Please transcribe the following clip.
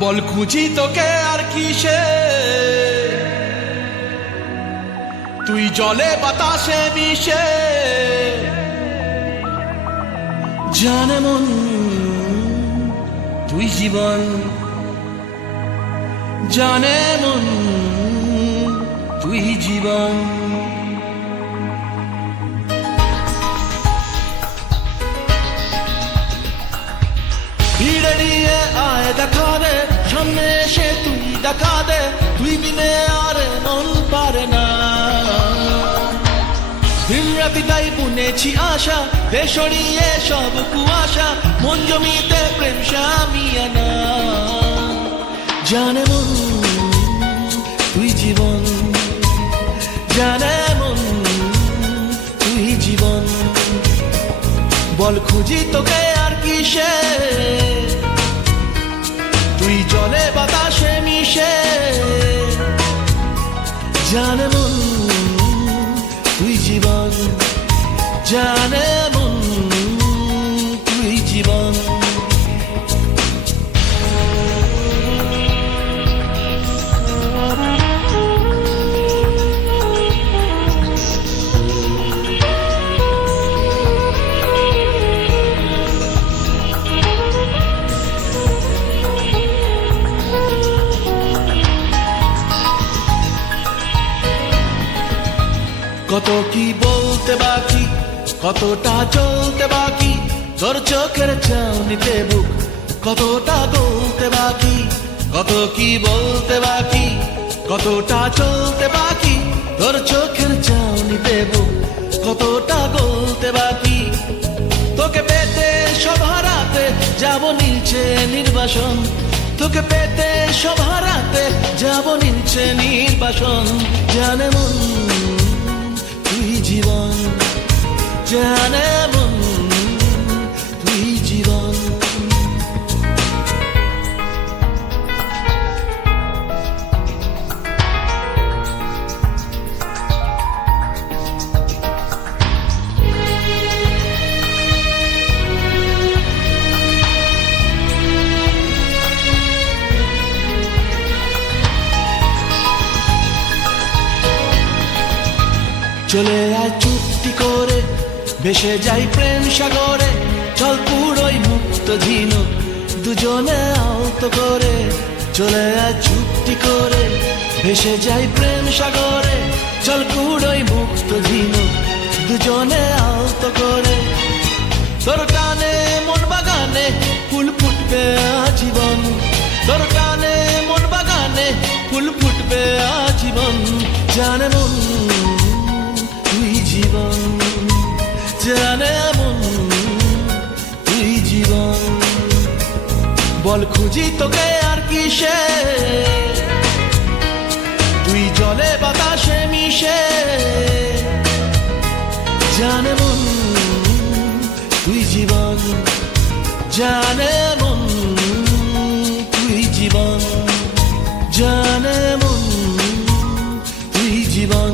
বল খুঁজি তোকে আর কিসে, তুই জলে বাতাসে মিশে। জানে মন তুই জীবন, জানে মন তুই জীবন। ভিড়ে নিয়ে আয় দেখা দে, সামনে এসে তুই দেখা দে, তুই বিনে আর মন পারে না। দিন রাতি তাই বুনেছি আশা, দে সরিয়ে সব কুয়াশা, মন জমিতে প্রেম শামিয়ানা। জানে মন তুই জীবন, জানে মন তুই জীবন। বল খুঁজি তোকে আর কিসে, তুই জলে বাতাসে মিশে। জানে মন তুই জীবন, জানে মন তুই জীবন। কত কি বলতে বাকি, কতটা চলতে বাকি, তোর চোখের চাউনিতে বুক কতটা গলতে বাকি। কত কি বলতে বাকি, কতটা চলতে বাকি, তোর চোখের চাউনিতে বুক কতটা গলতে বাকি। তোকে পেতে সব হারাতে যাব নিচে নির্বাসন, তোকে পেতে সব হারাতে যাব নিচে নির্বাসন। জানে মন তুই জীবন, জানে মন তুই জীবন। চলে আয় চুক্তি করে, ভেসে যাই প্রেম সাগরে, চল পুরোই মুক্ত ঝিনুক দুজনে আলতো করে। চলে আয় চুক্তি করে, ভেসে যাই প্রেম সাগরে, চল পুরোই মুক্ত ঝিনুক দুজনে আলতো করে। তোর টানে মন বাগানে ফুল ফুটবে আজীবন, তোর টানে মন বাগানে ফুল ফুটবে আজীবন। জানে মন তুই জীবন, জানে মন তুই জীবন। বল খুঁজি তোকে আর কিসে, তুই জলে বাতাসে মিশে। জানে মন তুই জীবন, জানে মন তুই জীবন, জানে মন তুই জীবন।